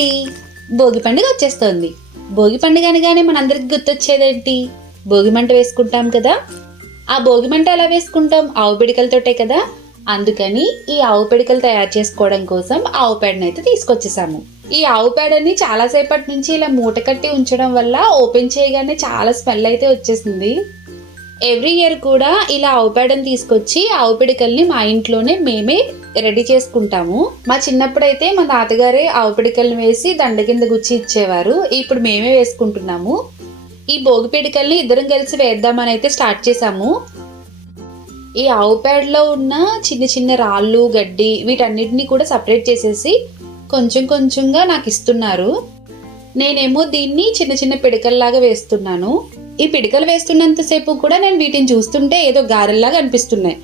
అయిపోయింది భోగి పండుగ వచ్చేస్తోంది. భోగి పండుగ అనగానే మనందరికి గుర్తొచ్చేదేంటి? భోగి మంట వేసుకుంటాం కదా? ఆ భోగి మంట ఎలా వేసుకుంటాం ఆవు పిడికలతోటే కదా? అందుకని ఈ ఆవు పిడికలు తయారు చేసుకోవడం కోసం ఆవు పేడని అయితే తీసుకొచ్చేసాము. ఈ ఆవు పేడని చాలాసేపటి నుంచి ఇలా మూట కట్టి ఉంచడం వల్ల ఓపెన్ చేయగానే చాలా స్మెల్ అయితే వచ్చేసింది. ఎవ్రీ ఇయర్ కూడా ఇలా ఆవు పేడని తీసుకొచ్చి ఆవు పిడికల్ని మా ఇంట్లోనే మేమే రెడీ చేసుకుంటాము. మా చిన్నప్పుడైతే మా తాతగారే ఆవు పిడికల్ని వేసి దండ కింద గుచ్చి ఇచ్చేవారు. ఇప్పుడు మేమే వేసుకుంటున్నాము. ఈ భోగి పిడికల్ని ఇద్దరం కలిసి వేద్దామని అయితే స్టార్ట్ చేసాము ఈ ఆవు పేడలో ఉన్న చిన్న చిన్న రాళ్ళు గడ్డి వీటన్నిటిని కూడా సపరేట్ చేసేసి కొంచెం కొంచెంగా నాకు ఇస్తున్నారు. నేనేమో దీన్ని చిన్న చిన్న పిడకల్లాగా వేస్తున్నాను. ఈ పిడకలు వేస్తున్నంతసేపు కూడా నేను వీటిని చూస్తుంటే ఏదో గారెల్లాగా అనిపిస్తున్నాయి.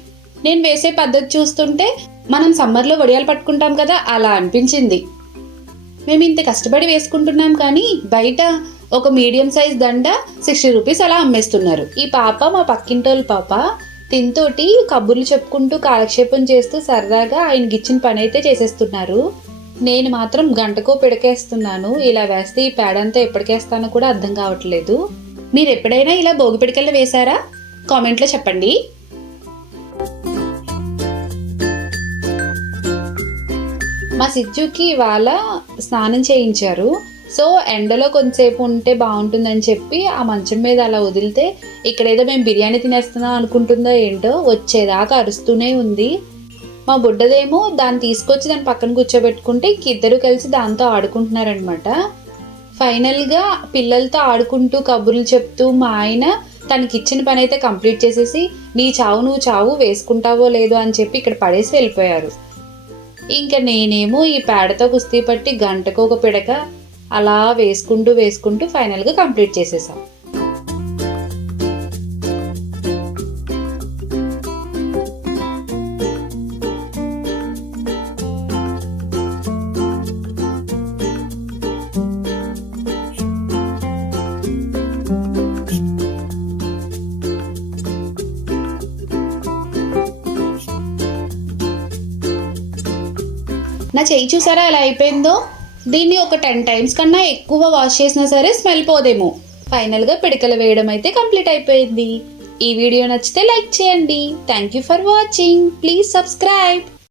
నేను వేసే పద్ధతి చూస్తుంటే మనం సమ్మర్లో వడియాలు పట్టుకుంటాం కదా అలా అనిపించింది. మేము ఇంత కష్టపడి వేసుకుంటున్నాం కానీ బయట ఒక మీడియం సైజ్ దండ సిక్స్టీ రూపీస్ అలా అమ్మేస్తున్నారు. ఈ పాప మా పక్కింటోళ్ళ పాప తింతోటి కబుర్లు చెప్పుకుంటూ కాలక్షేపం చేస్తూ సరదాగా ఆయనకి ఇచ్చిన పని అయితే చేసేస్తున్నారు. నేను మాత్రం గంటకో పిడకేస్తున్నాను ఇలా వేస్తే ఈ పేడంతా ఎప్పటికేస్తానో కూడా అర్థం కావట్లేదు. మీరు ఎప్పుడైనా ఇలా భోగి పిడకలు వేశారా? కామెంట్లో చెప్పండి. మా సిజ్జుకి ఇవాళ స్నానం చేయించారు. సో ఎండలో కొంతసేపు ఉంటే బాగుంటుందని చెప్పి ఆ మంచం మీద అలా వదిలితే ఇక్కడేదో మేము బిర్యానీ తినేస్తున్నాం అనుకుంటుందో ఏంటో వచ్చేదాకా అరుస్తూనే ఉంది. మా బుడ్డదేమో దాన్ని తీసుకొచ్చి దాని పక్కన కూర్చోబెట్టుకుంటే ఇద్దరు కలిసి దాంతో ఆడుకుంటున్నారనమాట ఫైనల్గా పిల్లలతో ఆడుకుంటూ కబుర్లు చెప్తూ మా ఆయన తనకి ఇచ్చిన పని అయితే కంప్లీట్ చేసేసి నీ చావు నువ్వు చావు వేసుకుంటావో లేదో అని చెప్పి ఇక్కడ పడేసి వెళ్ళిపోయారు. ఇంకా నేనేమో ఈ పేడతో కుస్తీ పట్టి గంటకు ఒక పిడక అలా వేసుకుంటూ వేసుకుంటూ ఫైనల్గా కంప్లీట్ చేసేసాం. నా చెయ్యి చూసారా ఎలా అయిపోయిందో? దీన్ని ఒక టెన్ టైమ్స్ కన్నా ఎక్కువ వాష్ చేసినా సరే స్మెల్ పోదేమో. ఫైనల్గా పిడకలు వేయడం అయితే కంప్లీట్ అయిపోయింది. ఈ వీడియో నచ్చితే లైక్ చేయండి. Thank you for watching please subscribe